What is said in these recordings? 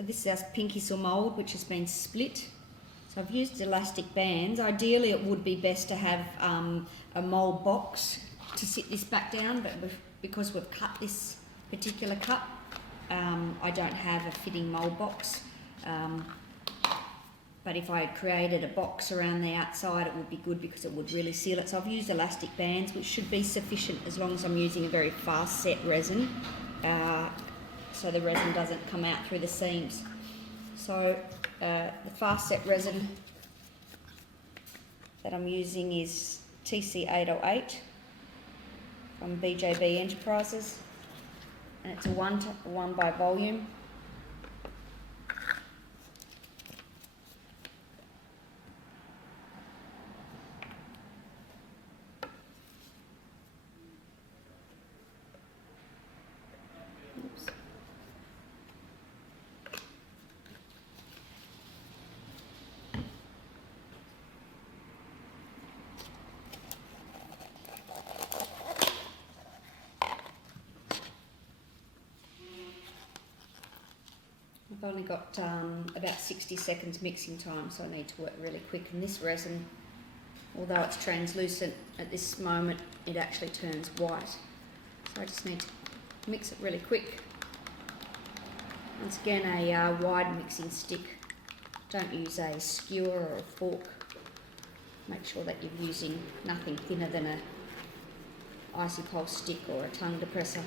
So this is our Pinkysil mould, which has been split. So I've used elastic bands. Ideally it would be best to have a mould box to sit this back down, but because we've cut this particular cup, I don't have a fitting mould box. But if I had created a box around the outside, it would be good because it would really seal it. So I've used elastic bands, which should be sufficient as long as I'm using a very fast set resin, so the resin doesn't come out through the seams. So the fast set resin that I'm using is TC808 from BJB Enterprises, and it's a 1 by volume. I've only got about 60 seconds mixing time, so I need to work really quick. And this resin, although it's translucent at this moment, it actually turns white. So I just need to mix it really quick. Once again, a wide mixing stick. Don't use a skewer or a fork. Make sure that you're using nothing thinner than a icy pulse stick or a tongue depressor.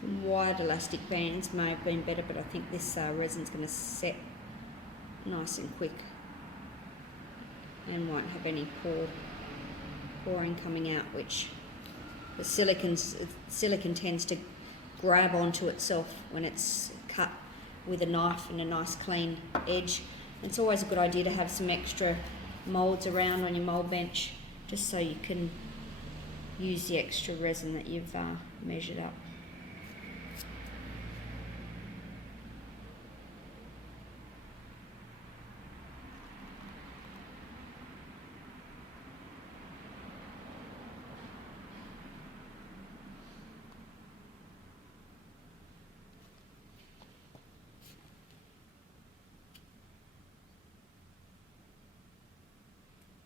Some wide elastic bands may have been better, but I think this resin's going to set nice and quick and won't have any pouring coming out, which the silicon tends to grab onto itself when it's cut with a knife and a nice clean edge. And it's always a good idea to have some extra moulds around on your mould bench, just so you can use the extra resin that you've measured up.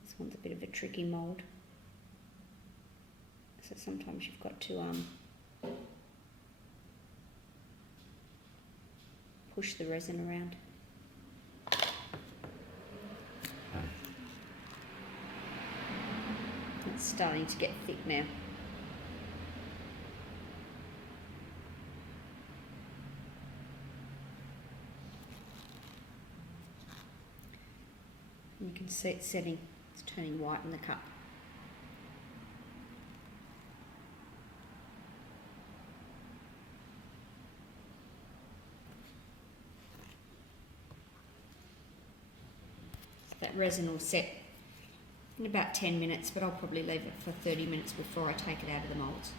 This one's a bit of a tricky mould, so sometimes you've got to push the resin around. It's starting to get thick now. And you can see it setting. It's turning white in the cup. So that resin will set in about 10 minutes, but I'll probably leave it for 30 minutes before I take it out of the moulds.